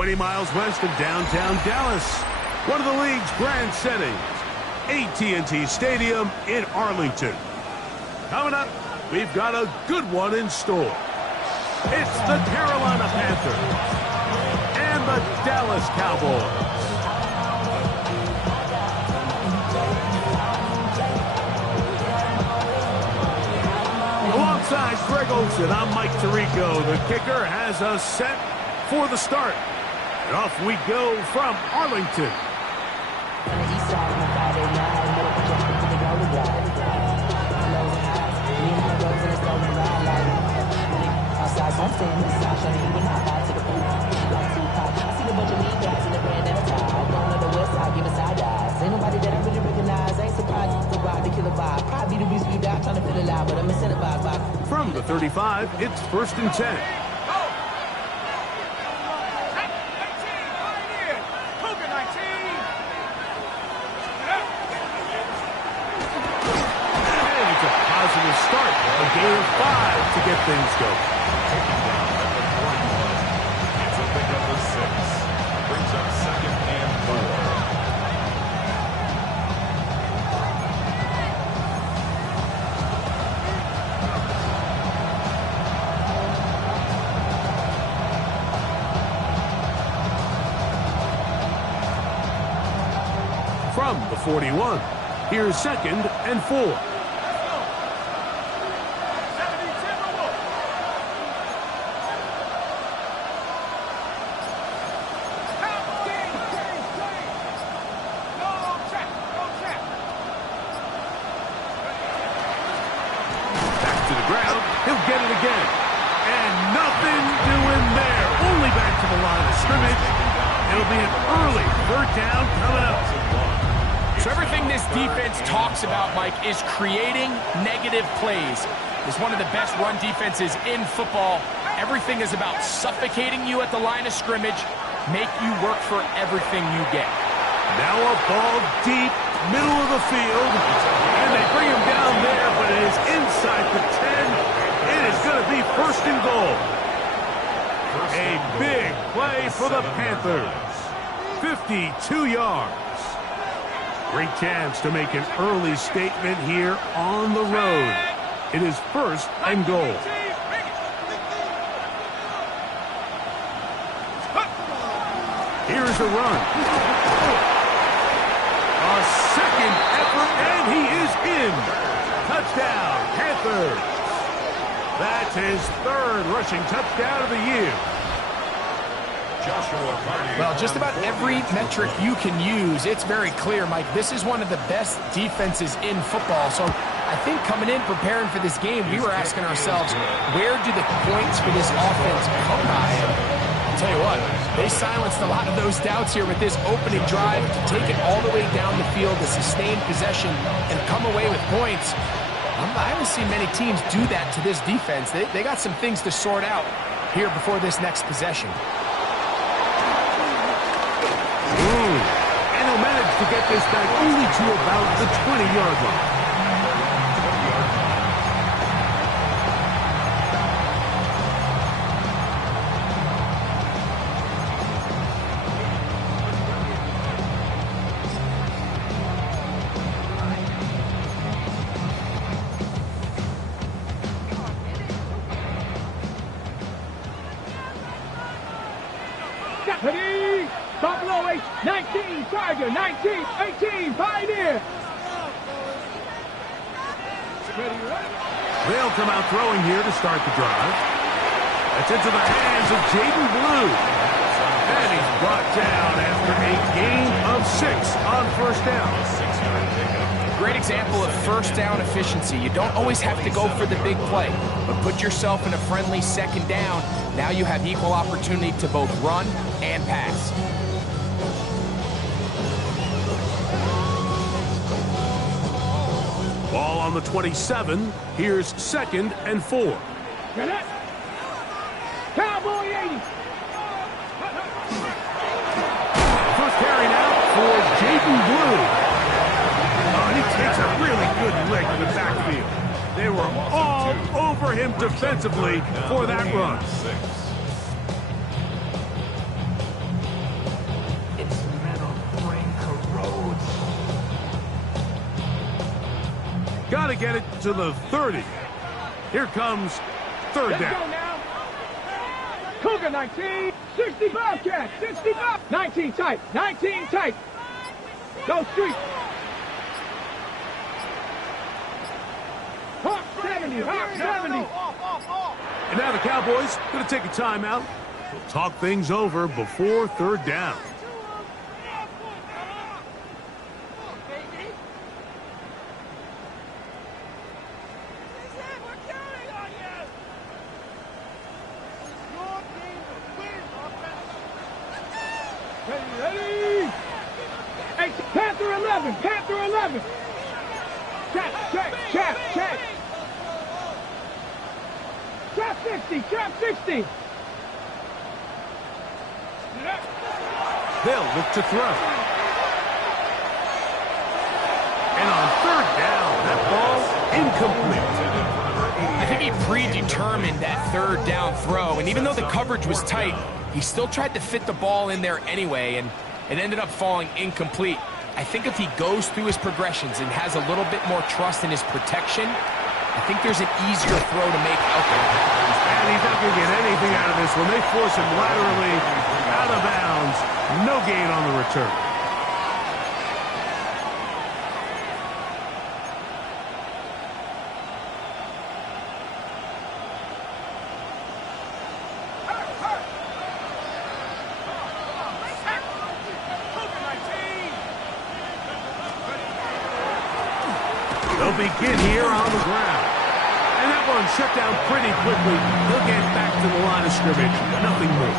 20 miles west of downtown Dallas, one of the league's grand settings, AT&T Stadium in Arlington. Coming up, we've got a good one in store. It's the Carolina Panthers and the Dallas Cowboys. Alongside Greg Olsen, I'm Mike Tirico. The kicker has us set for the start. And off we go from Arlington. From the 35, it's 1st and 10. Positive start, a gain of 5 to get things going. Taking down number 21. It's a pickup of 6. Brings up 2nd and 4. From the 41, here's 2nd and 4. He'll get it again. And nothing doing there. Only back to the line of scrimmage. It'll be an early 3rd down coming up. So everything this defense talks about, Mike, is creating negative plays. It's one of the best run defenses in football. Everything is about suffocating you at the line of scrimmage, make you work for everything you get. Now a ball deep, middle of the field. And they bring him down there, but it is inside the 10. It is going to be 1st and goal. A big play for the Panthers. 52 yards. Great chance to make an early statement here on the road. It is 1st and goal. Here's a run. A second effort, and he is in. Touchdown, Panthers. That's his 3rd rushing touchdown of the year. Well, just about every metric you can use, it's very clear, Mike. This is one of the best defenses in football. So I think coming in, preparing for this game, we were asking ourselves, where do the points for this offense come by? I'll tell you what, they silenced a lot of those doubts here with this opening drive to take it all the way down the field to sustain possession and come away with points. I haven't seen many teams do that to this defense. They got some things to sort out here before this next possession. And he'll manage to get this back only to about the 20-yard line. Buffalo 8, 19, Tiger, 19, 18, Pioneer. They'll come out throwing here to start the drive. That's into the hands of Jaden Blue. And he's brought down after a gain of 6 on 1st down. Great example of 1st down efficiency. You don't always have to go for the big play, but put yourself in a friendly 2nd down. Now you have equal opportunity to both run and pass. Ball on the 27. Here's 2nd and 4. Cowboy 80. First carry now for Jaden Blue. And he takes a really good lick in the backfield. They were all over him defensively for that run. Got to get it to the 30. Here comes third Let's go down. now. Cougar 19, 65 catch, 65. 19 tight, 19 tight. Go street. Hawk 70, Hawk 70. And now the Cowboys going to take a timeout. We'll talk things over before third down. Ready. Hey, Panther 11, Panther 11. Check. Trap 60, trap 60. They'll look to throw. And on third down, that ball incomplete. I think he predetermined that third down throw, and even though the coverage was tight, he still tried to fit the ball in there anyway, and it ended up falling incomplete. I think if he goes through his progressions and has a little bit more trust in his protection, I think there's an easier throw to make out there. And he's not going to get anything out of this when they force him laterally out of bounds. No gain on the return. They'll begin here on the ground. And that one shut down pretty quickly. They'll get back to the line of scrimmage. Nothing more.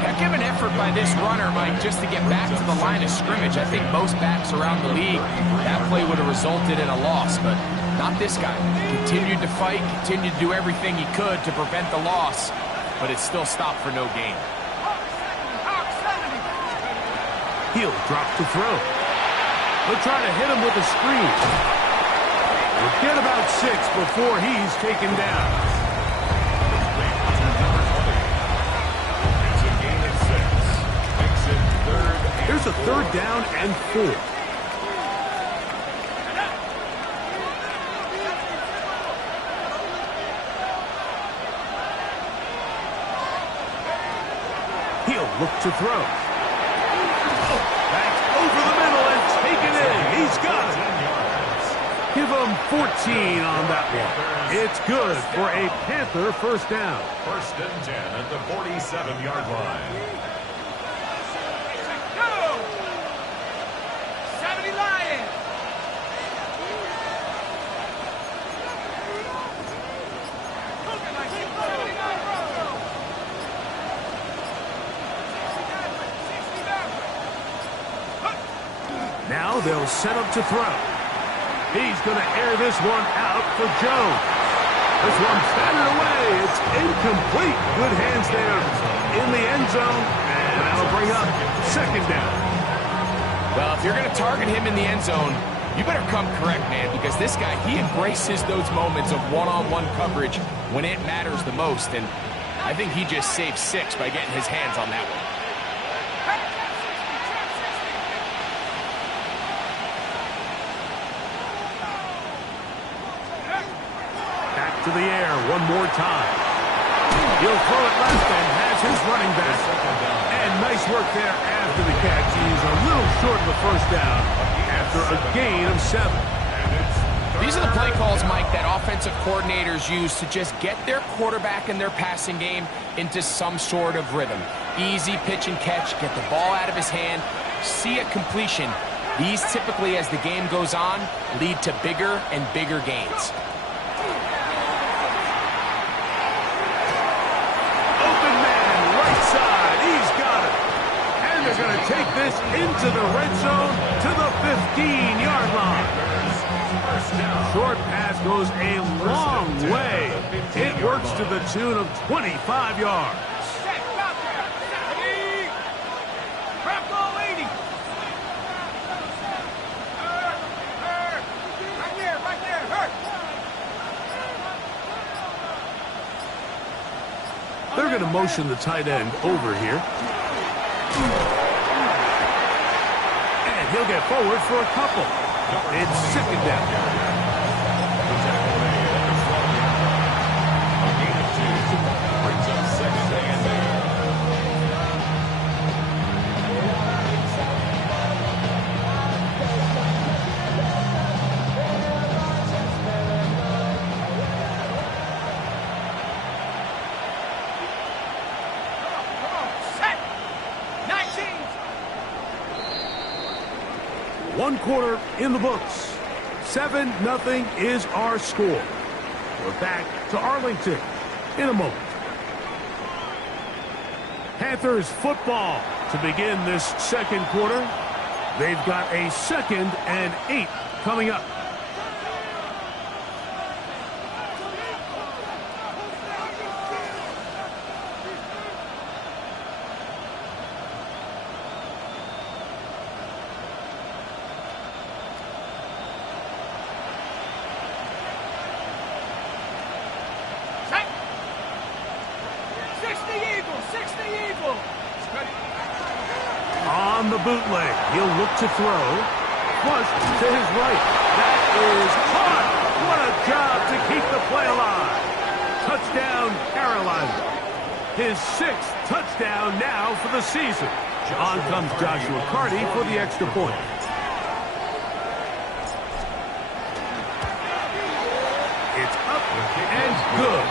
Heck of an effort by this runner, Mike, just to get back to the line of scrimmage. I think most backs around the league, that play would have resulted in a loss, but not this guy. Continued to fight, continued to do everything he could to prevent the loss, but it still stopped for no gain. He'll drop to throw. They'll try to hit him with a screen. We'll get about 6 before he's taken down. It's a gain of 6. Makes it third. Here's a third down and 4. He'll look to throw. Back over the middle and take it in. He's got it. Give him 14 on that one. It's good for a Panther first down. First and 10 at the 47-yard line. Go! 70 Lions. Now they'll set up to throw. He's going to air this one out for Jones. This one's batted away. It's incomplete. Good hands there in the end zone. And that'll bring up second down. Well, if you're going to target him in the end zone, you better come correct, man, because this guy, he embraces those moments of one-on-one coverage when it matters the most, and I think he just saved 6 by getting his hands on that one. To the air one more time. He'll throw it left and has his running back. And nice work there after the catch. He's a little short of the first down after a gain of 7. These are the play calls, Mike, that offensive coordinators use to just get their quarterback and their passing game into some sort of rhythm. Easy pitch and catch, get the ball out of his hand, see a completion. These typically, as the game goes on, lead to bigger and bigger gains. They're going to take this into the red zone to the 15-yard line. Short pass goes a long way. It works to the tune of 25 yards. They're going to motion the tight end over here. And he'll get forward for a couple. It's second down. One quarter in the books. 7-0 is our score. We're back to Arlington in a moment. Panthers football to begin this second quarter. They've got a 2nd and 8 coming up. On the bootleg, he'll look to throw. Flush to his right. That is caught. What a job to keep the play alive. Touchdown, Carolina. His 6th touchdown now for the season. On comes Joshua Carty for the extra point. It's up and good.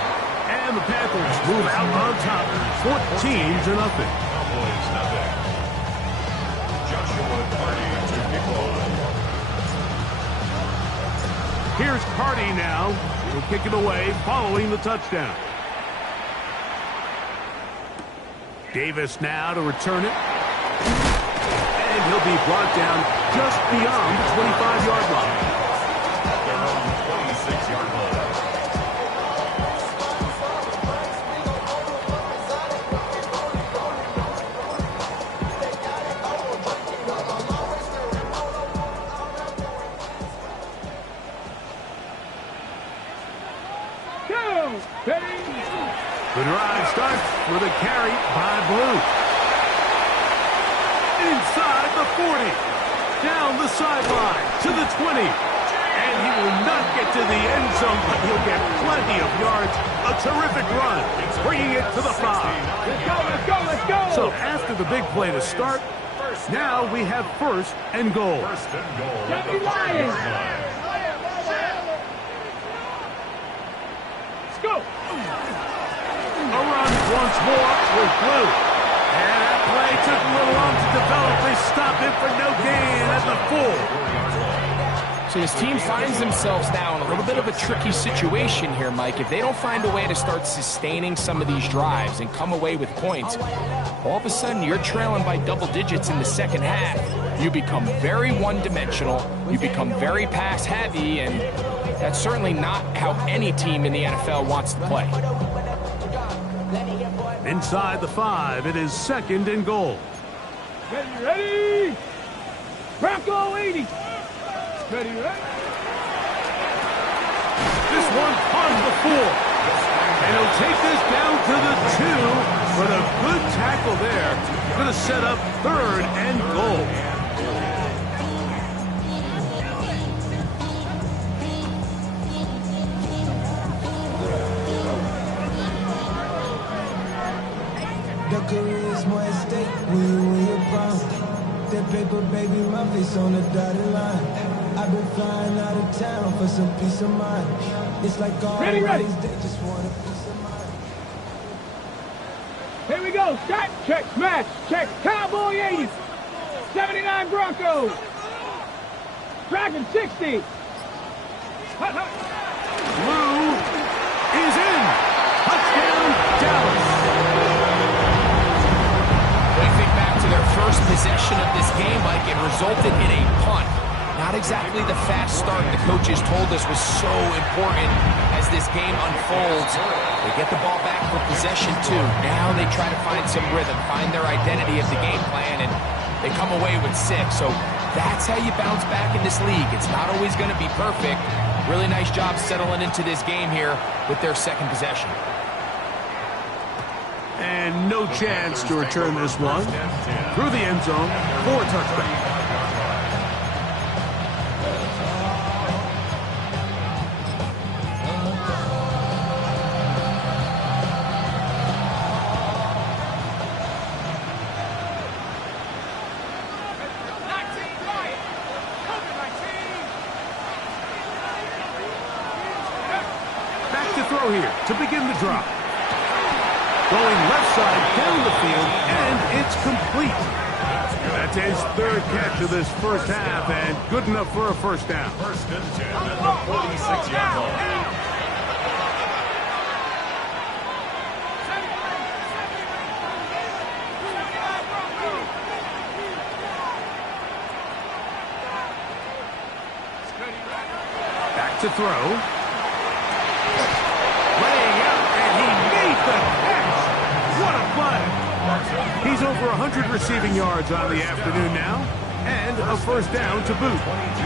And the Panthers move out on top, 14-0. Cowboys nothing. Joshua Carty to kick off. Here's Carty now. He'll kick it away following the touchdown. Davis now to return it. And he'll be brought down just beyond the 25-yard line. They're on the 26-yard line. The drive starts with a carry by Blue. Inside the 40. Down the sideline to the 20. And he will not get to the end zone, but he'll get plenty of yards. A terrific run, bringing it to the 5. Let's go, let's go, let's go! So after the big play to start, now we have 1st and goal. First and goal. Get me Lions! Let's go! A run once more with Blue. And that play took a little long to develop. They stopped it for no gain at the 4. So his team finds themselves now in a little bit of a tricky situation here, Mike. If they don't find a way to start sustaining some of these drives and come away with points, all of a sudden you're trailing by double digits in the second half. You become very one-dimensional, you become very pass-heavy, and that's certainly not how any team in the NFL wants to play. Inside the 5, it is 2nd and goal. Ready, ready! Bronco 80! Ready, ready? This one on the 4. And he'll take this down to the 2. But a good tackle there. Going to set up 3rd and goal. The career is more at stake when you win your crown. That paper, baby, my face on the dotted line. I've been flying out of town for some peace of mind. It's like all Ready, ready. they just want a peace of mind. Here we go. Shot, check, smash, check. Cowboy 80. 79 Broncos. Dragon 60. Hut, hut. Blue is in. Touchdown, Dallas. When you think back to their first possession of this game, Mike, it resulted in a punt. Not exactly the fast start the coaches told us was so important as this game unfolds. They get the ball back for possession 2. Now they try to find some rhythm, find their identity of the game plan, and they come away with 6. So that's how you bounce back in this league. It's not always going to be perfect. Really nice job settling into this game here with their second possession. And no chance to return this one. Through the end zone for a touchdown. Back to throw here to begin the drop. Going left side down the field, and it's complete. That's his third catch of this first half, and good enough for a first down. First and 10 at the 46-yard line. Back to throw. Laying out, and he made the catch. What a play. He's over 100 receiving yards on the afternoon now, and a first down to boot.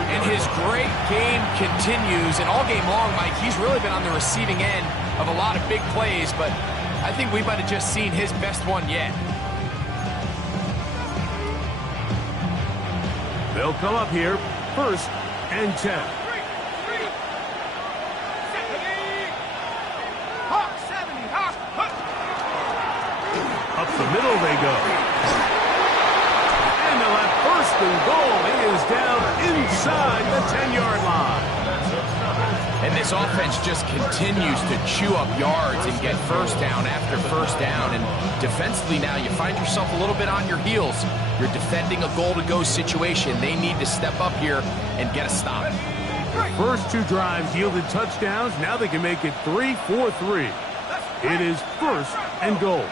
And his great game continues, and all game long, Mike, he's really been on the receiving end of a lot of big plays, but I think we might have just seen his best one yet. They'll come up here, first and 10. Up the middle they go. And they'll have first and goal. He is down inside the 10-yard line. And this offense just continues to chew up yards and get first down after first down. And defensively now, you find yourself a little bit on your heels. You're defending a goal-to-go situation. They need to step up here and get a stop. First two drives yielded touchdowns. Now they can make it 3-4-3. It is first and goal.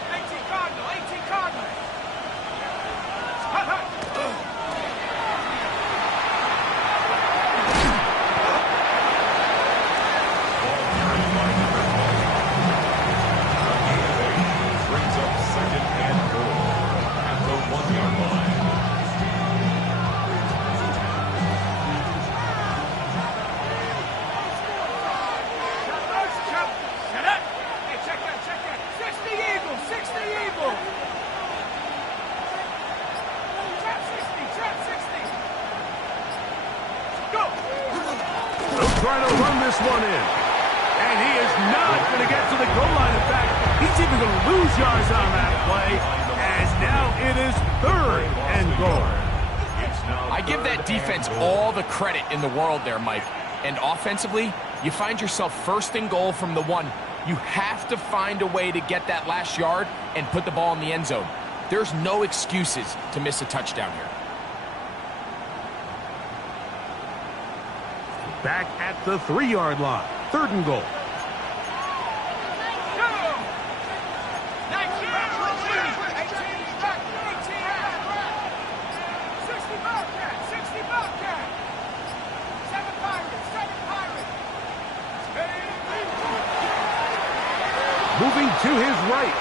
Trying to run this one in. And he is not going to get to the goal line. In fact, he's even going to lose yards on that play. And now it is third and goal. I give that defense all the credit in the world there, Mike. And offensively, you find yourself first and goal from the 1. You have to find a way to get that last yard and put the ball in the end zone. There's no excuses to miss a touchdown here. Back at the 3-yard line. Third and goal. Moving to his right.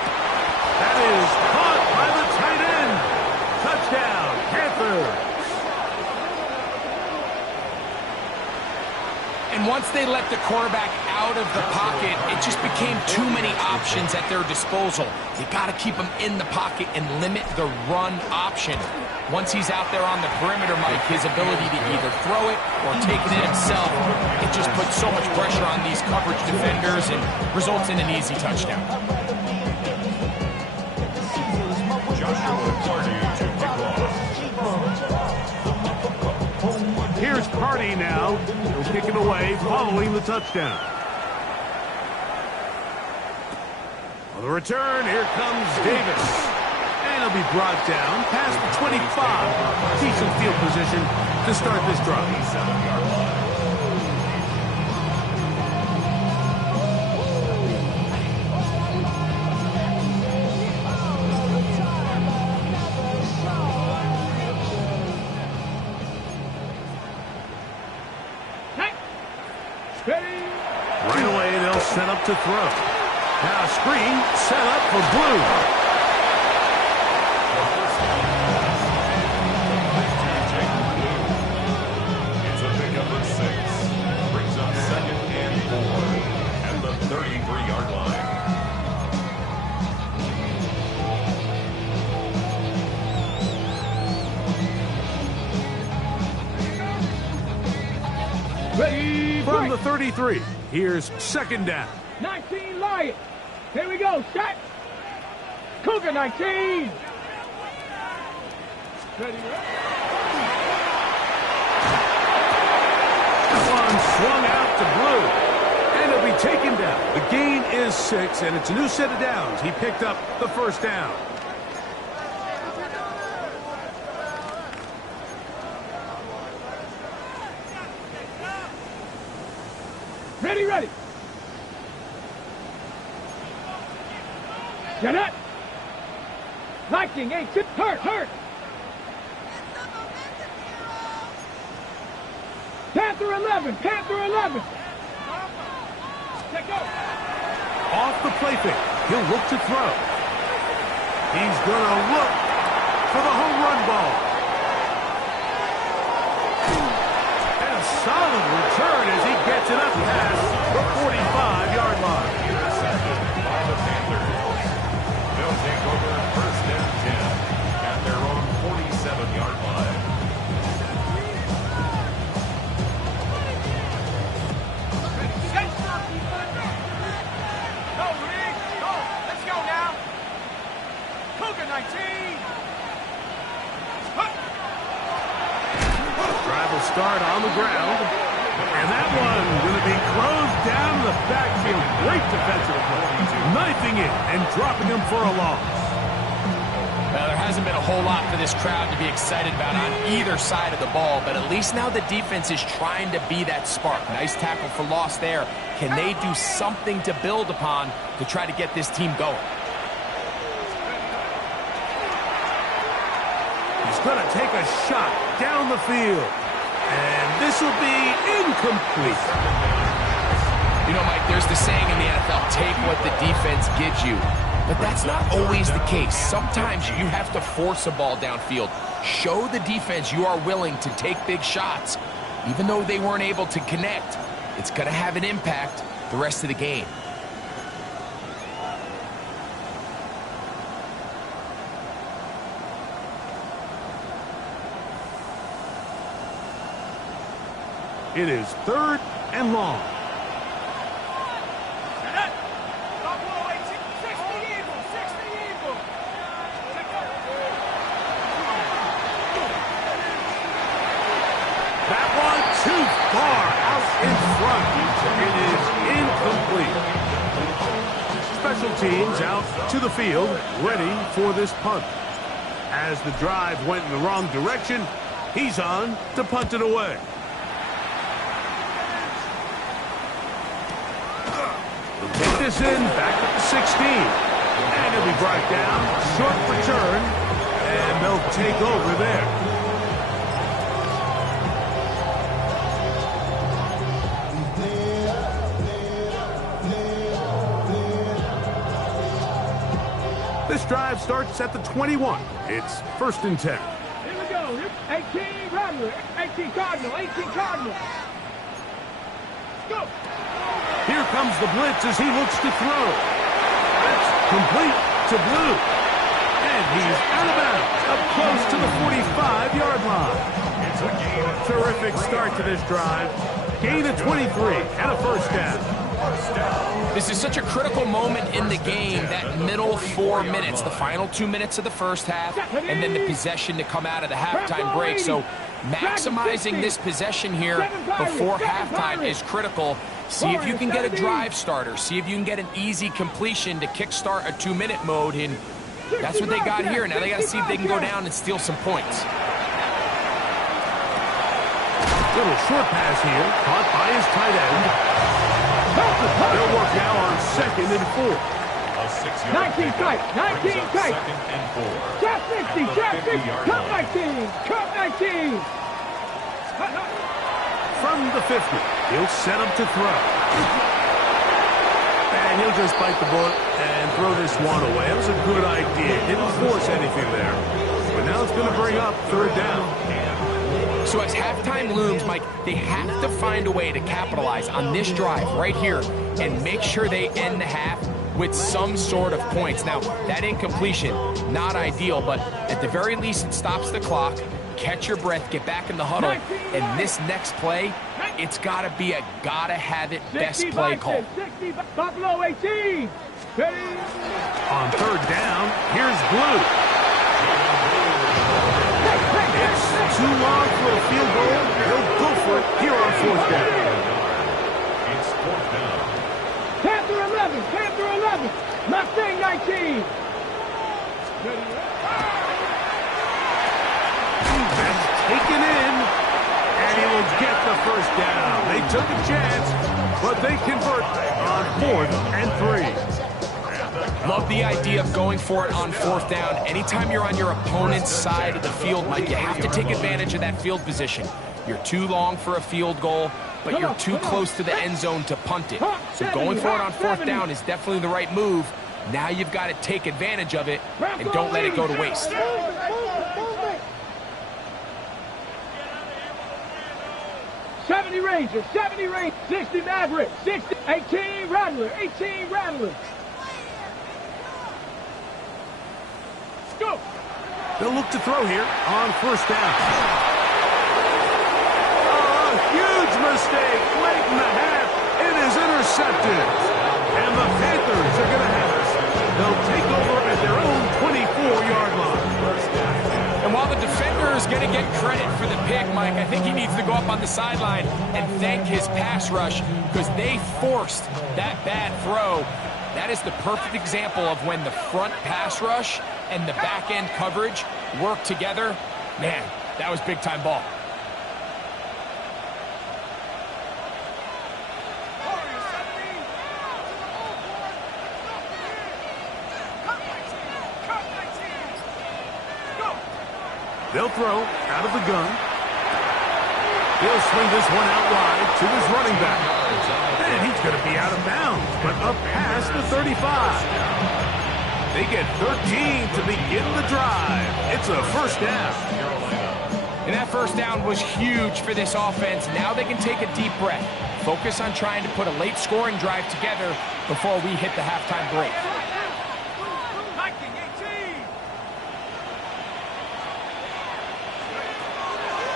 That is caught by the tight end. Touchdown, Panthers. And once they let the quarterback out of the pocket, it just became too many options at their disposal. You got to keep them in the pocket and limit the run option. Once he's out there on the perimeter, Mike, his ability to either throw it or take it in himself, it just puts so much pressure on these coverage defenders and results in an easy touchdown. Here's Party now. He'll kick it away following the touchdown. On the return, here comes Davis. And he'll be brought down past the 25. Decent field position to start this drive. Right away, they'll set up to throw. Now a screen set up for Blue. It's a pickup of 6. Brings up second and 4 at the 33-yard line. From the 33, here's second down. 19 Lions. Here we go. Set. Cougar 19. Ready. One swung out to Blue, and he'll be taken down. The gain is 6, and it's a new set of downs. He picked up the first down. Ready, ready. Janet. Lightning, 8, hurt. Panther 11. Take go. Off the play fake. He'll look to throw. He's going to look for the home run ball. And a solid return as he gets it up past the 45-yard line. Intercepted by the Panthers. They'll take over first and 10 at their own 47-yard line. Go, Rick. Go. Let's go now. Cougar 19. Drive will start on the ground. And that one going to be closed down in the backfield. Great defensive play. Knifing it and dropping him for a loss. Well, there hasn't been a whole lot for this crowd to be excited about on either side of the ball, but at least now the defense is trying to be that spark. Nice tackle for loss there. Can they do something to build upon to try to get this team going? He's going to take a shot down the field. And this will be incomplete. You know, Mike, there's the saying in the NFL, take what the defense gives you. But that's not always the case. Sometimes you have to force a ball downfield. Show the defense you are willing to take big shots. Even though they weren't able to connect, it's going to have an impact the rest of the game. It is 3rd and long. That one too far out in front. It is incomplete. Special teams out to the field, ready for this punt. As the drive went in the wrong direction, he's on to punt it away. Take this in, back at the 16. And he'll be brought down, short return, and they'll take over there. This drive starts at the 21. It's 1st and 10. Here we go. 18 Rattler, 18 Cardinal, 18 Cardinal. Go. Here comes the blitz as he looks to throw. That's complete to Blue. And he's out of bounds, up close to the 45-yard line. It's a gain of Terrific start to this drive. Gain of 23 and a first down. This is such a critical moment in the game, that middle 4 minutes, the final 2 minutes of the first half, and then the possession to come out of the halftime break. So maximizing this possession here before halftime is critical. See if you can get a drive starter. See if you can get an easy completion to kickstart a 2-minute mode. And that's what they got here. Now they got to see if they can go down and steal some points. Little short pass here, caught by his tight end. They'll work now on 2nd and 4. a 6-yard 19 tight, 19 tight. 2nd and 4. Trap 60, trap 60. 50-yard Cut line. 19, cut 19. From the 50, he'll set up to throw. And he'll just bite the bullet and throw this one away. It was a good idea. Didn't force anything there. But now it's going to bring up 3rd down. So as halftime looms, Mike, they have to find a way to capitalize on this drive right here and make sure they end the half with some sort of points. Now, that incompletion, not ideal, but at the very least, it stops the clock. Catch your breath, get back in the huddle, and this next play, it's got to be a gotta-have-it best play call. 60, Buffalo 18. Ready? On 3rd down, here's Blue. It's too long for a field goal. He'll go for it here on 4th down. It's 4th down. Panther 11, Panther 11. Mustang 19. That's taken in, and he will get the first down. They took a chance, but they convert on 4th and 3. Love the idea of going for it on 4th down. Anytime you're on your opponent's side of the field, Mike, you have to take advantage of that field position. You're too long for a field goal, but you're too close to the end zone to punt it. So going for it on 4th down is definitely the right move. Now you've got to take advantage of it and don't let it go to waste. 70 Rangers, 70 Rangers, 60 Maverick, 60, 18 Rattler, 18 Rattler. Go! They'll look to throw here on 1st down. A huge mistake late in the half. It is intercepted. And the Panthers are going to have it. They'll take over at their own 24-yard line. And while the defender is going to get credit for the pick, Mike, I think he needs to go up on the sideline and thank his pass rush because they forced that bad throw. That is the perfect example of when the front pass rush and the back-end coverage work together. Man, that was big-time ball. They'll throw out of the gun. He'll swing this one out wide to his running back. And he's going to be out of bounds, but up past the 35. They get 13 to begin the drive. It's a 1st down. And that 1st down was huge for this offense. Now they can take a deep breath. Focus on trying to put a late scoring drive together before we hit the halftime break.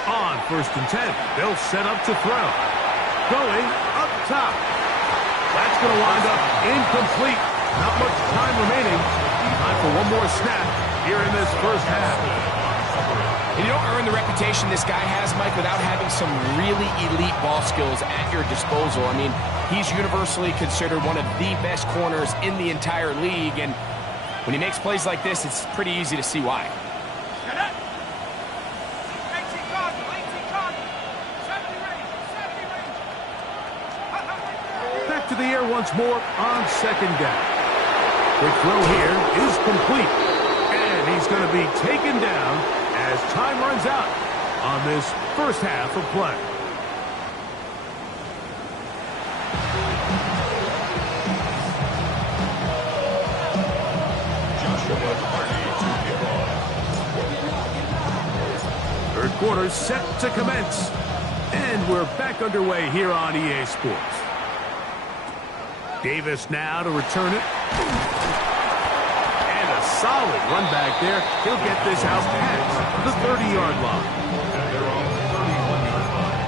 On 1st and 10, they'll set up to throw. Going up top. That's going to wind up incomplete. Not much time remaining. Time for one more snap here in this 1st half. And you don't earn the reputation this guy has, Mike, without having some really elite ball skills at your disposal. I mean, he's universally considered one of the best corners in the entire league. And when he makes plays like this, it's pretty easy to see why. To the air once more on 2nd down. The throw here is complete. And he's going to be taken down as time runs out on this 1st half of play. Third quarter set to commence. And we're back underway here on EA Sports. Davis now to return it. And a solid run back there. He'll get this out past the 30-yard line. They're on the 31-yard line.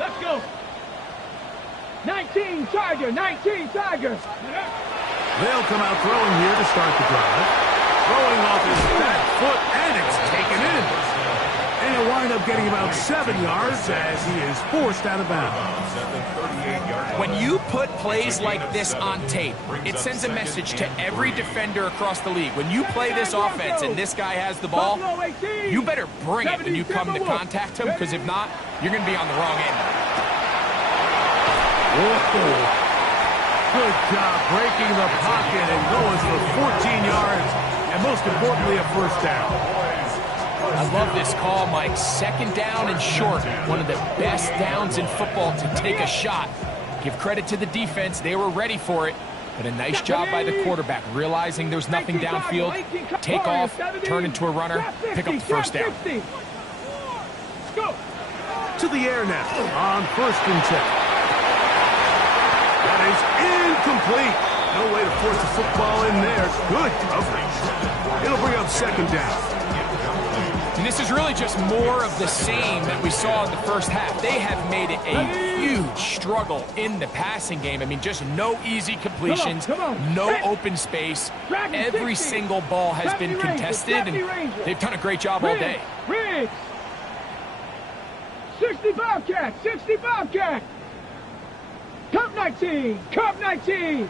Let's go. 19 Tiger, 19 Tiger. They'll come out throwing here to start the drive. Throwing off his back foot, and it's taken in. And he'll wind up getting about 7 yards as he is forced out of bounds. When you put plays like this on tape, it sends a message to every defender across the league. When you play this offense and this guy has the ball, you better bring it when you come to contact him, because if not, you're going to be on the wrong end. Whoa. Good job breaking the pocket and going for 14 yards, and most importantly, a 1st down. I love this call, Mike. 2nd down and short. One of the best downs in football to take a shot. Give credit to the defense. They were ready for it. But a nice job by the quarterback, realizing there's nothing downfield. Take off, turn into a runner, pick up the 1st down. To the air now on 1st and 10. That is incomplete. No way to force the football in there. Good coverage. It'll bring up 2nd down. And this is really just more of the same that we saw in the 1st half. They have made it a huge struggle in the passing game. I mean, just no easy completions, no open space. Every single ball has been contested, and they've done a great job all day. 60 Bobcat, 60 Bobcat. Come Cup 19. Cup 19.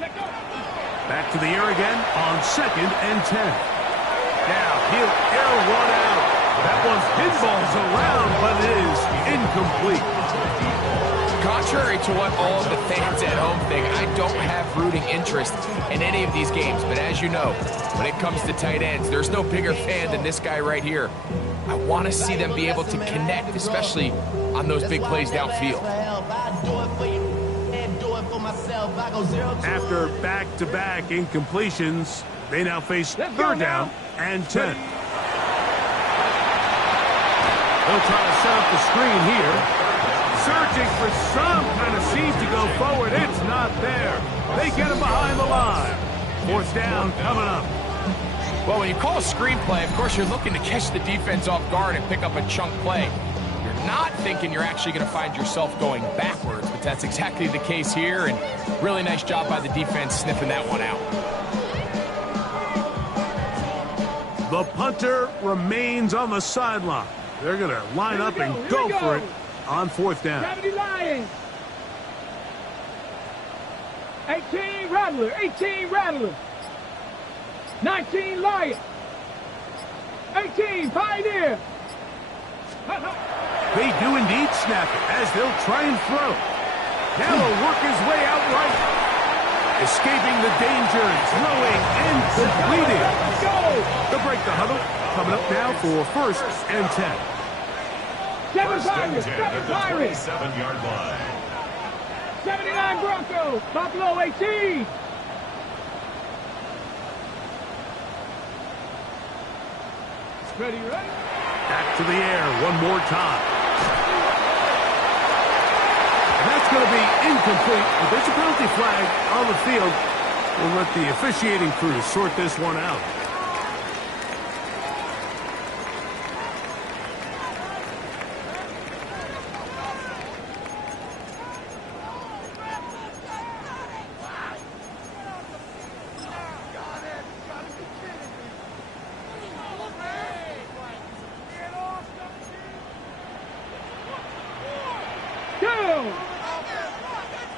Back to the air again on 2nd and 10. Now he'll air one out. That one's pinballs around, but it is incomplete. Contrary to what all of the fans at home think, I don't have rooting interest in any of these games. But as you know, when it comes to tight ends, there's no bigger fan than this guy right here. I want to see them be able to connect, especially on those big plays downfield. After back-to-back incompletions, they now face 3rd down and 10. They'll try to set up the screen here. Searching for some kind of seam to go forward. It's not there. They get him behind the line. 4th down coming up. Well, when you call a screenplay, of course, you're looking to catch the defense off guard and pick up a chunk play. You're not thinking you're actually going to find yourself going backwards, but that's exactly the case here, and really nice job by the defense sniffing that one out. The punter remains on the sideline. They're going to line up and go for it on 4th down. 70 Lions. 18 Rattler. 18 Rattler. 19 Lions. 18 Pioneer. They do indeed snap it as they'll try and throw. Now he'll work his way out right. Escaping the danger, throwing and completing. They'll break the huddle. Coming up now for 1st and 10. 7 Pirates. 7 Pirates. 7-yard line. 79 Broncos. Buffalo 18. Ready, ready? Back to the air one more time. And that's going to be incomplete, but there's a penalty flag on the field. We'll let the officiating crew sort this one out.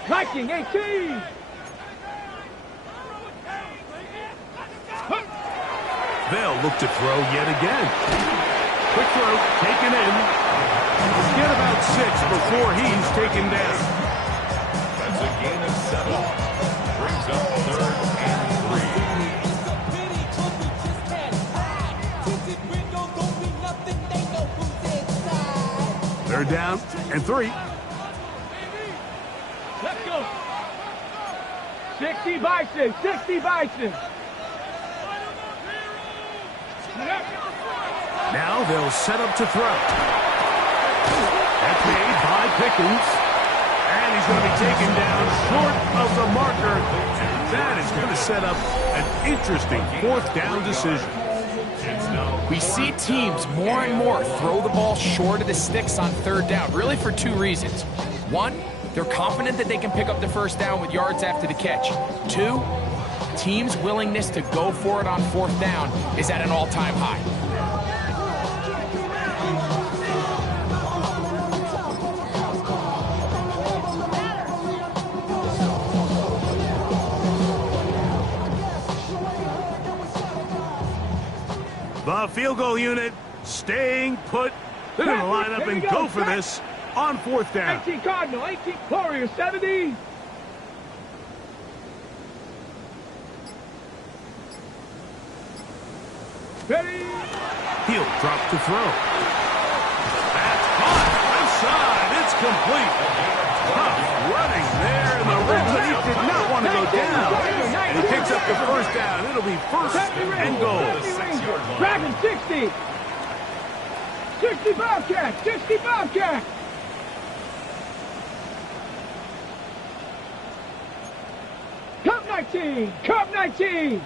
Viking 18. They'll look to throw yet again. Quick throw, taken in. Get about 6 before he's taken down. That's a gain of 7. Brings up 3rd and 3. They're down and 3. Let's go. 60 Bison. 60 Bison. Now they'll set up to throw. That's made by Pickens. And he's going to be taken down short of the marker. And that is going to set up an interesting 4th down decision. We see teams more and more throw the ball short of the sticks on 3rd down, really for 2 reasons. 1, they're confident that they can pick up the 1st down with yards after the catch. 2, teams' willingness to go for it on 4th down is at an all-time high. The field goal unit staying put. They're going to line up and go for this on 4th down. 18 Cardinal, 18 Warriors, 70. Ready? He'll drop to throw. That's caught. Inside. It's complete. Tough running there in the rim, but he did not want to go down. And he picks up the 1st down. It'll be 1st and goal. Dragon 60. 60 Bobcat. 60 Bobcat. Cup 19. Cup 19.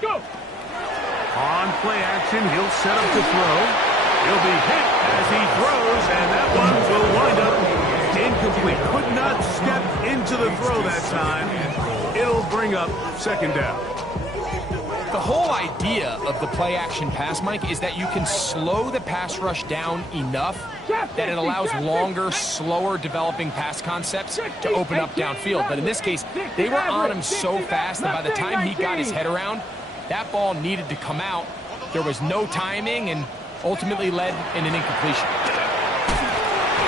Go. On play action, he'll set up to throw. He'll be hit as he throws, and that one will wind up incomplete. Could not step into the throw that time. It'll bring up 2nd down. The whole idea of the play-action pass, Mike, is that you can slow the pass rush down enough that it allows longer, slower developing pass concepts to open up downfield. But in this case, they were on him so fast that by the time he got his head around, that ball needed to come out. There was no timing and ultimately led in an incompletion.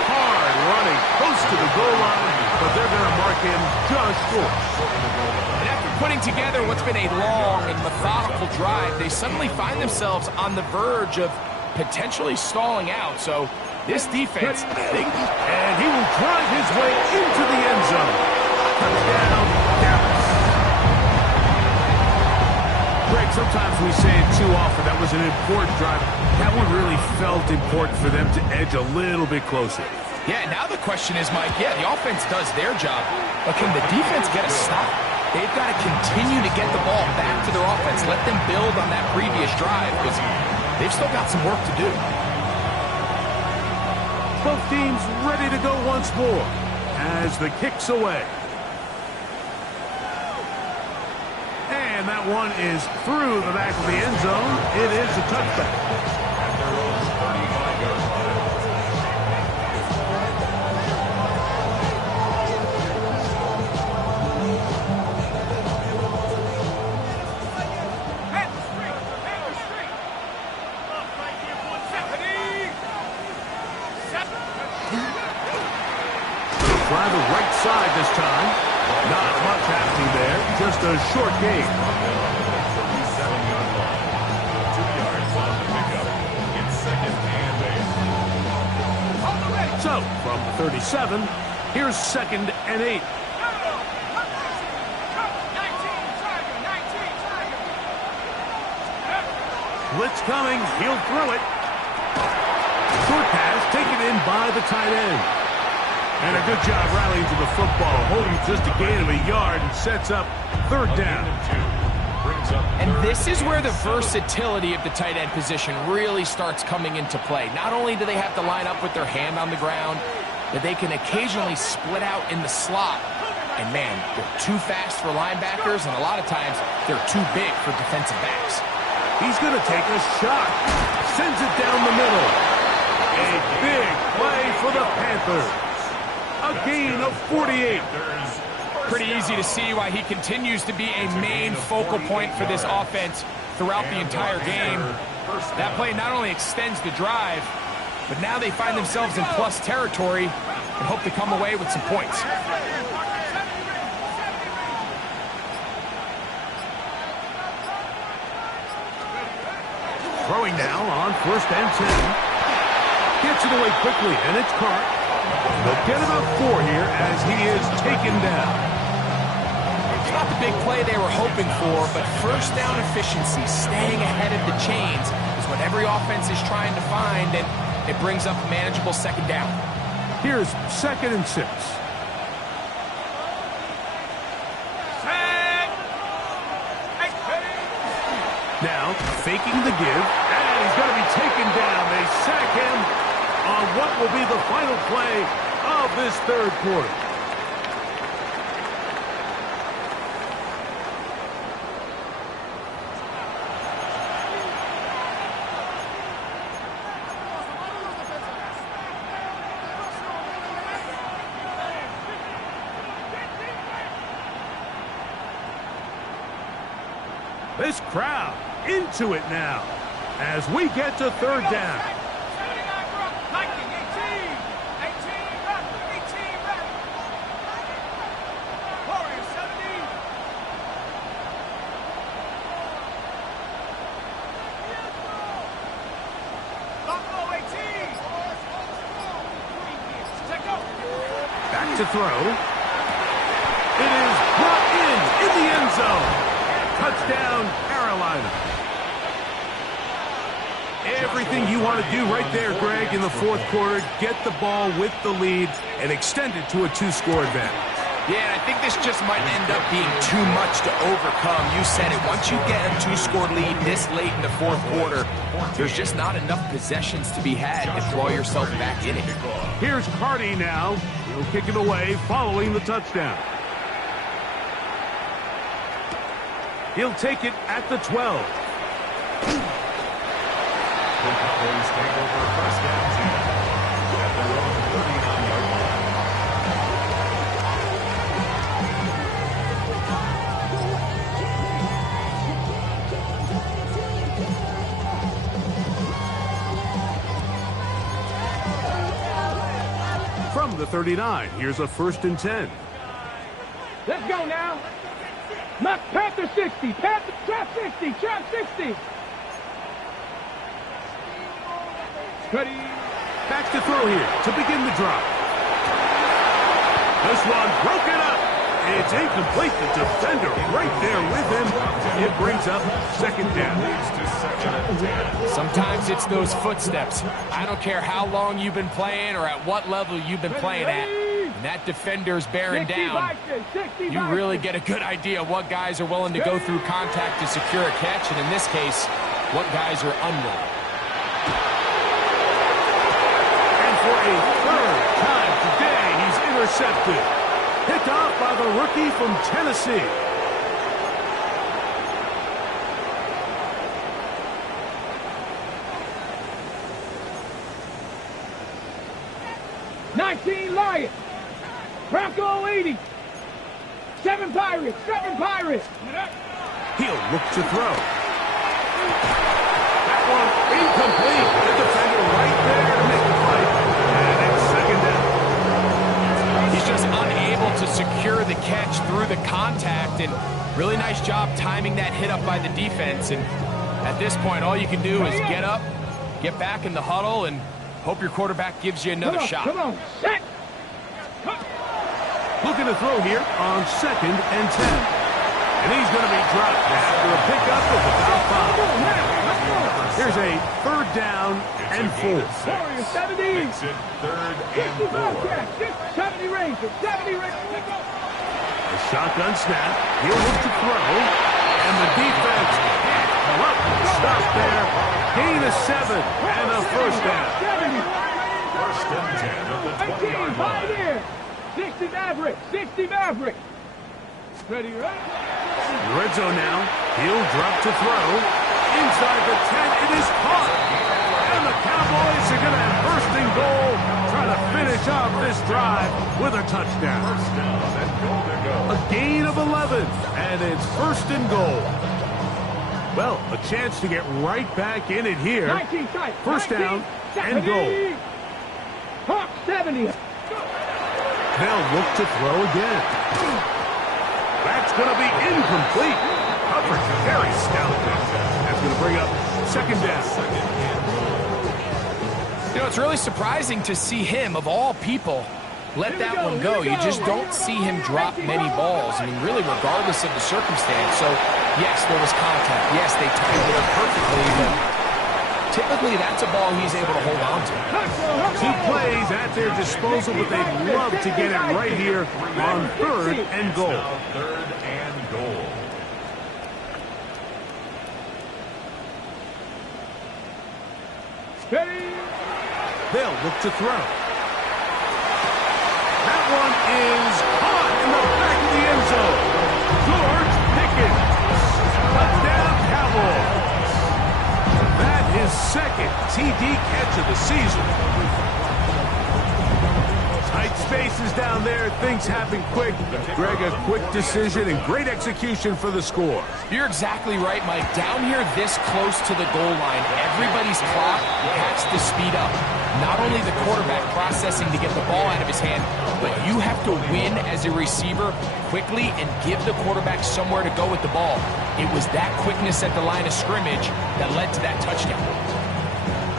Hard running close to the goal line, but they're going to mark him just short. And after putting together what's been a long and methodical drive, they suddenly find themselves on the verge of potentially stalling out. So this defense, and he will drive his way into the end zone. Touchdown, Dallas. Greg, sometimes we say it too often. That was an important drive. That one really felt important for them to edge a little bit closer. Yeah, now the question is, Mike, the offense does their job, but can the defense get a stop? They've got to continue to get the ball back to their offense. Let them build on that previous drive because they've still got some work to do. Both teams ready to go once more as the kick's away. And that one is through the back of the end zone. It is a touchback. At their own 35-yard line. Try the right side this time. Not much happening there. Just a short gain. 37-yard line. 2 yards on the pickup. It's second and 8. So, from the 37, here's 2nd and 8. Blitz coming. He'll throw it. Short pass taken in by the tight end. And a good job rallying to the football, holding just a gain of a yard and sets up 3rd down. And this is where the versatility of the tight end position really starts coming into play. Not only do they have to line up with their hand on the ground, but they can occasionally split out in the slot. And man, they're too fast for linebackers, and a lot of times they're too big for defensive backs. He's going to take a shot. Sends it down the middle. A big play for the Panthers. A gain of 48. Pretty easy to see why he continues to be a main focal point for this offense throughout the entire game. That play not only extends the drive, but now they find themselves in plus territory and hope to come away with some points. Throwing now on 1st and 10. Gets it away quickly, and it's caught. They'll get about 4 here as he is taken down. It's not the big play they were hoping for, but first down efficiency, staying ahead of the chains, is what every offense is trying to find, and it brings up a manageable 2nd down. Here's 2nd and 6. Now, faking the give, and he's going to be taken down. They sack him on what will be the final play of this 3rd quarter. This crowd into it now as we get to 3rd down. Back to throw. It is brought in the end zone. Touchdown, Carolina. Everything you want to do right there, Greg, in the 4th quarter. Get the ball with the lead and extend it to a 2-score advantage. Yeah, I think this just might end up being too much to overcome. You said it. Once you get a 2-score lead this late in the 4th quarter, there's just not enough possessions to be had to draw yourself back in it. Here's Cardi now. He'll kick it away following the touchdown. He'll take it at the 12. The Cowboys take over first and 10 at their own 39-yard line. From the 39, here's a 1st and 10. Let's go now. Knock Panther 60. Panther trap 60. Trap 60. Ready. Back to throw here to begin the drive. This one broken up. It's incomplete. The defender right there with him. It brings up 2nd down. Leads to 2nd and 10. Sometimes it's those footsteps. I don't care how long you've been playing or at what level you've been playing at. And that defender's bearing down. You really get a good idea of what guys are willing to go through contact to secure a catch, and in this case, what guys are unwilling. And for a 3rd time today, he's intercepted. Picked off by the rookie from Tennessee. Lions. Bronco 80. 7 Pirates. 7 Pirates. He'll look to throw. That one incomplete. The defender right there to make the fight. And it's 2nd down. He's just unable to secure the catch through the contact, and really nice job timing that hit up by the defense. And at this point, all you can do is get up, get back in the huddle, and hope your quarterback gives you another shot. Come on, set. Looking to throw here on 2nd and 10. And he's going to be dropped after a pickup of about 5. Here's a 3rd down and 4. Warriors 70. Makes it 3rd and 4. 70 Rangers. 70 Rangers. A shotgun snap. He'll look to throw. And the defense stop there. Gain of 7 and a 1st down. 1st and 10 at the 20-yard line. 60 Maverick. 60 Maverick. Ready, right? Red zone now. He'll drop to throw. Inside the 10. It is caught. And the Cowboys are going to have 1st and goal. Trying to finish off this drive with a touchdown. 1st down and goal to go. A gain of 11. And it's 1st and goal. Well, a chance to get right back in it here. 19 tight. 1st down and goal. Hawk 70. They'll look to throw again. That's going to be incomplete. Coverage very stout. That's going to bring up 2nd down. You know, it's really surprising to see him, of all people, let that one go. You just don't see him drop many balls. I mean, really, regardless of the circumstance. So, yes, there was contact. Yes, they timed it up perfectly, but typically that's a ball he's able to hold on to. 2 plays at their disposal, but they'd love to get it right here on 3rd and goal. Now 3rd and goal. They'll look to throw. That one is caught in the back of the end zone. George Pickens. Touchdown, Cowboys. That is 2nd TD catch of the season. Tight spaces down there. Things happen quick. Greg, a quick decision and great execution for the score. You're exactly right, Mike. Down here this close to the goal line, everybody's clock has to speed up. Not only the quarterback processing to get the ball out of his hand, but you have to win as a receiver quickly and give the quarterback somewhere to go with the ball. It was that quickness at the line of scrimmage that led to that touchdown.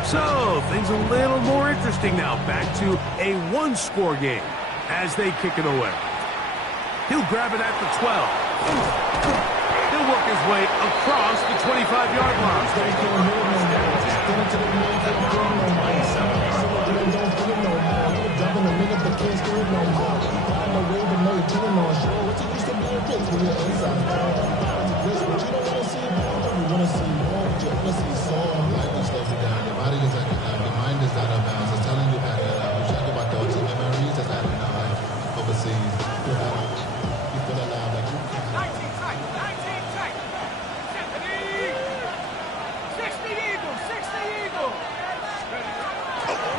So, things a little more interesting now. Back to a 1-score game as they kick it away. He'll grab it at the 12. He'll work his way across the 25-yard line.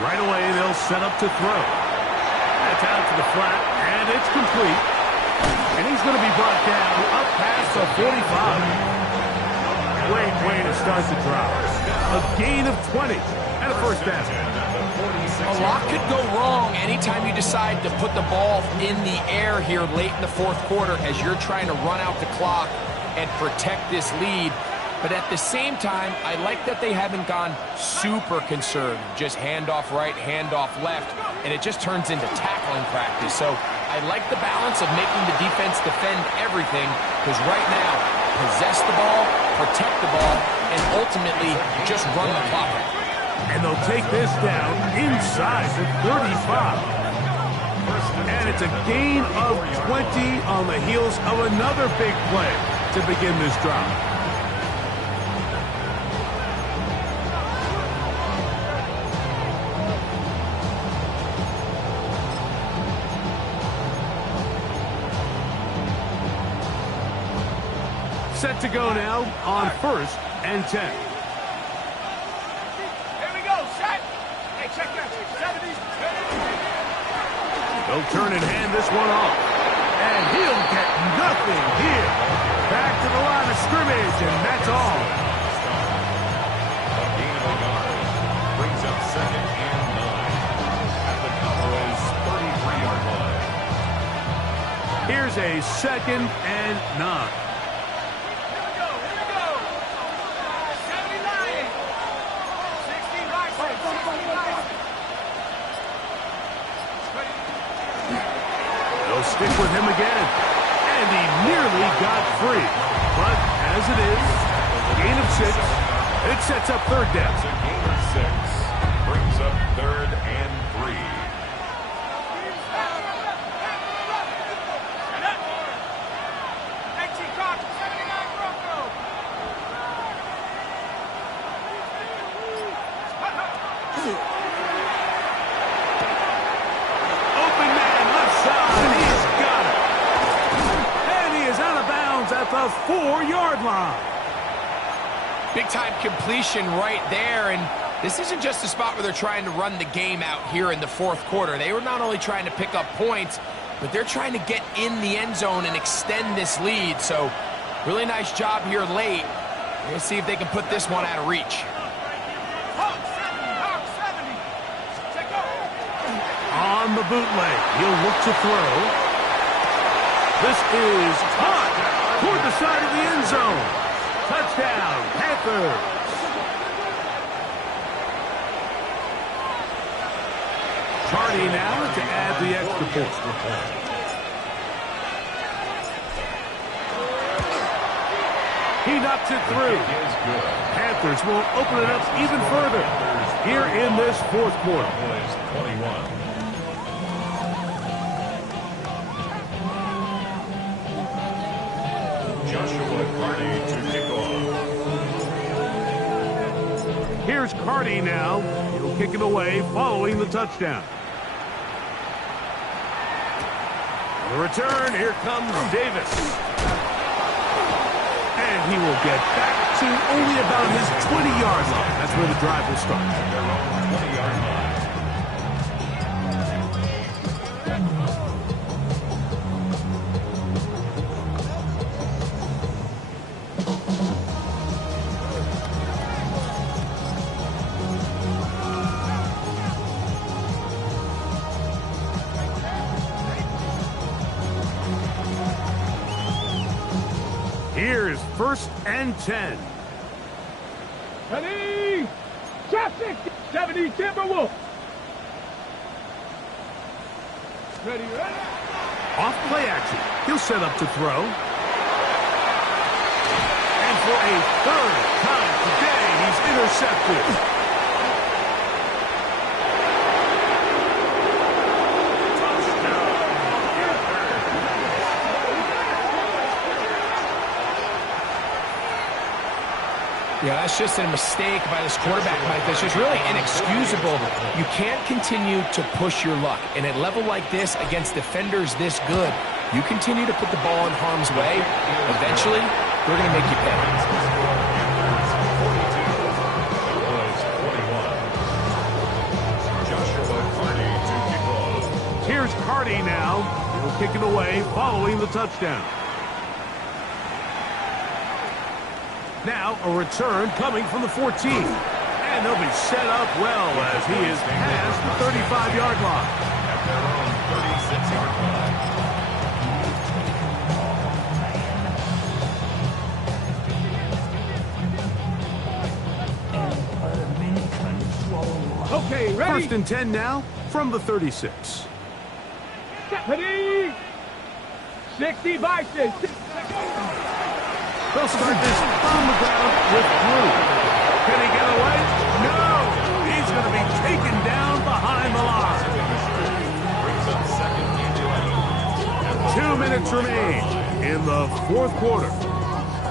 Right away, they'll set up to throw. That's out to the flat, and it's complete. And he's going to be brought down up past the 45. Great way to start the drive. A gain of 20 and a first down. A lot could go wrong anytime you decide to put the ball in the air here late in the fourth quarter as you're trying to run out the clock and protect this lead. But at the same time, I like that they haven't gone super conservative. Just handoff right, handoff left, and it just turns into tackling practice. So I like the balance of making the defense defend everything, because right now, possess the ball, protect the ball, and ultimately just run the clock out. And they'll take this down inside the 35. And it's a gain of 20 on the heels of another big play to begin this drive. Set to go now on 1st and 10. Here we go, set. Hey, check that. 70. They'll turn and hand this one off. And he'll get nothing here. Back to the line of scrimmage, and that's all. A gain of a yard brings up 2nd and 9 at the Cowboys' 33-yard line. Here's a 2nd and 9. Stick with him again. And he nearly got free. But as it is, gain of 6. It sets up 3rd down. It's a gain of 6. Brings up 3rd and 3. At the 4-yard line. Big-time completion right there, and this isn't just a spot where they're trying to run the game out here in the fourth quarter. They were not only trying to pick up points, but they're trying to get in the end zone and extend this lead. So, really nice job here late. Let's see if they can put this one out of reach. On the bootleg, he'll look to throw. This is caught toward the side of the end zone. Touchdown, Panthers. Carney now to add the extra point. He knocks it through. Panthers will open it up even further here in this fourth quarter. 21. Joshua Carney to kick off. Here's Carney now. He'll kick it away following the touchdown. The return, here comes Davis. And he will get back to only about his 20-yard line. That's where the drive will start. Their own 20-yard line. Here's 1st and 10. Ready? Shot 60. 70 Timberwolf. Ready, ready. Off play action. He'll set up to throw. And for a 3rd time today, he's intercepted. Yeah, that's just a mistake by this quarterback, Mike. That's just really inexcusable. You can't continue to push your luck. And at a level like this, against defenders this good, you continue to put the ball in harm's way. Eventually, they're going to make you pay. Hardy now will kick it away following the touchdown. Now a return coming from the 14. And they'll be set up well as he is past the 35-yard line. At their own 36-yard line. Okay, ready? First and 10 now from the 36. Ready? 60 Vices. They'll start this on the ground with Blue. Can he get away? No! He's going to be taken down behind the line. Brings up second and 11. 2 minutes remain in the fourth quarter.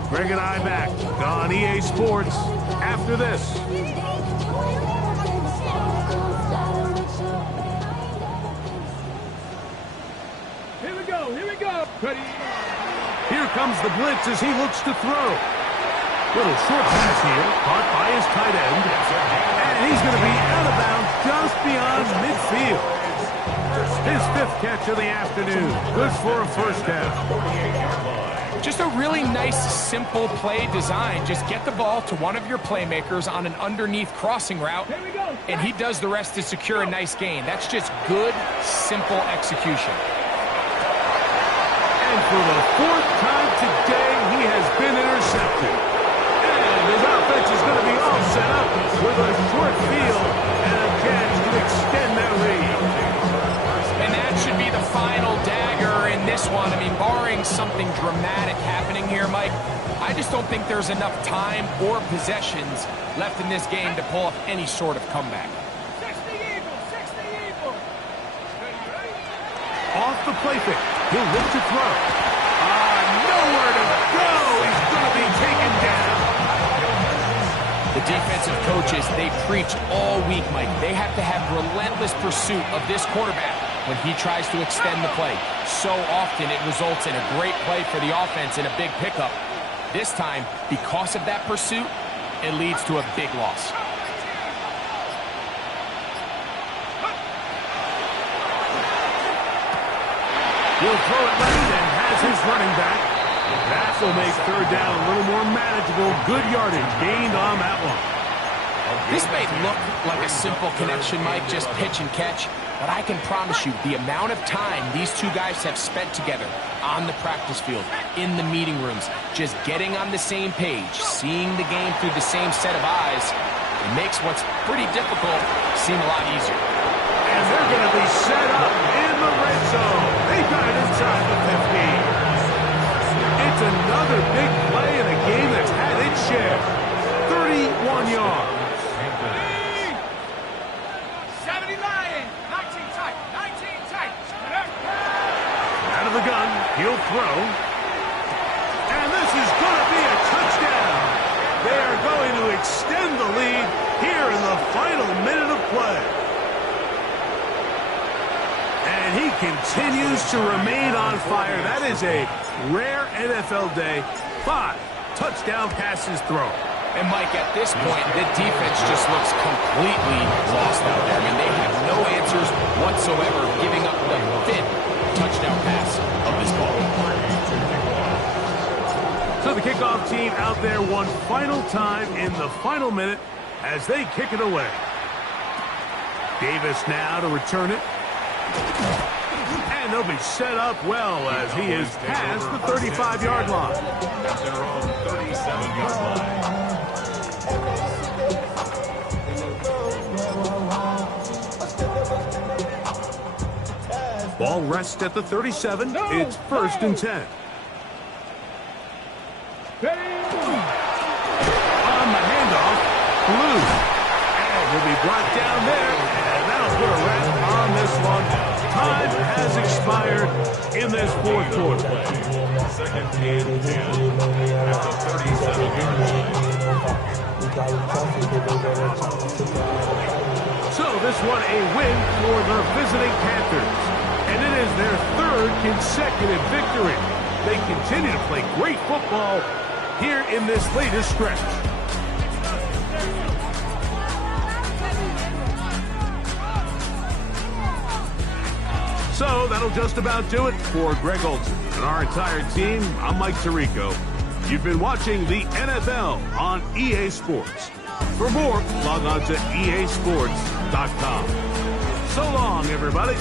Greg and I back on EA Sports after this. Here we go, here we go. Ready? Here comes the blitz as he looks to throw. Little short pass here, caught by his tight end. And he's going to be out of bounds just beyond midfield. His fifth catch of the afternoon. Good for a first down. Just a really nice, simple play design. Just get the ball to one of your playmakers on an underneath crossing route, and he does the rest to secure a nice gain. That's just good, simple execution. And for the fourth time today, he has been intercepted. And his offense is going to be all set up with a short field and a chance to extend their lead. And that should be the final dagger in this one. I mean, barring something dramatic happening here, Mike, I just don't think there's enough time or possessions left in this game to pull off any sort of comeback. 60 Eagle. Off the play fake. He'll look to throw. Nowhere to go. He's going to be taken down. The defensive coaches, they preach all week, Mike. They have to have relentless pursuit of this quarterback when he tries to extend the play. So often it results in a great play for the offense and a big pickup. This time, because of that pursuit, it leads to a big loss. He'll throw it late and has his running back. That will make third down a little more manageable. Good yardage gained on that one. This may look like a simple connection, Mike, just pitch and catch, but I can promise you the amount of time these two guys have spent together on the practice field, in the meeting rooms, just getting on the same page, seeing the game through the same set of eyes, it makes what's pretty difficult seem a lot easier. And they're going to be set up in the red zone. They got it inside the 15. It's another big play in a game that's had its share. 31 yards. 70 Lions. 19 tight. Out of the gun, he'll throw. And this is going to be a touchdown. They are going to extend the lead here in the final minute of play. And he continues to remain on fire. That is a rare NFL day. 5 touchdown passes thrown. And, Mike, at this point, the defense just looks completely lost out there. I mean, they have no answers whatsoever, giving up the 5th touchdown pass of this ball. So the kickoff team out there one final time in the final minute as they kick it away. Davis now to return it. And they'll be set up well as he is past the 35-yard line. At their own 37-yard line. Ball rests at the 37. It's first and 10. On the handoff, Blue. And he'll be brought down there. And that'll put a wrap on this one. Time has expired in this fourth quarter. Second and 10 at the 37-yard line. So this one a win for the visiting Panthers. And it is their third consecutive victory. They continue to play great football here in this latest stretch. So that'll just about do it for Greg Olson and our entire team. I'm Mike Tirico. You've been watching the NFL on EA Sports. For more, log on to easports.com. So long, everybody.